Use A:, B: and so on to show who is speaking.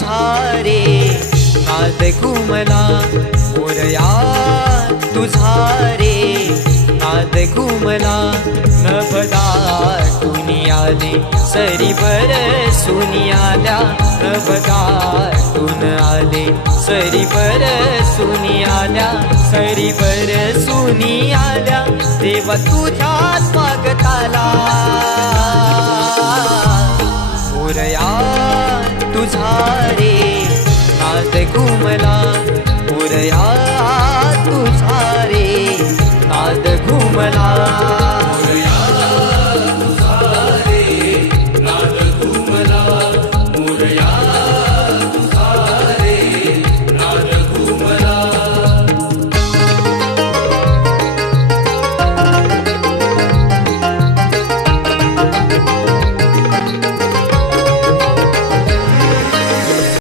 A: झारे. नाद घुमला मोरया तुझारे नाद घुमला नभदा कुणी आले सरी भर सुनी आल्या नभदा कुण आले सरी भर सुनी आल्या सरी भर सुनी आल्या देवा तुझ्या स्वागताला तुझा रे नाद घुमला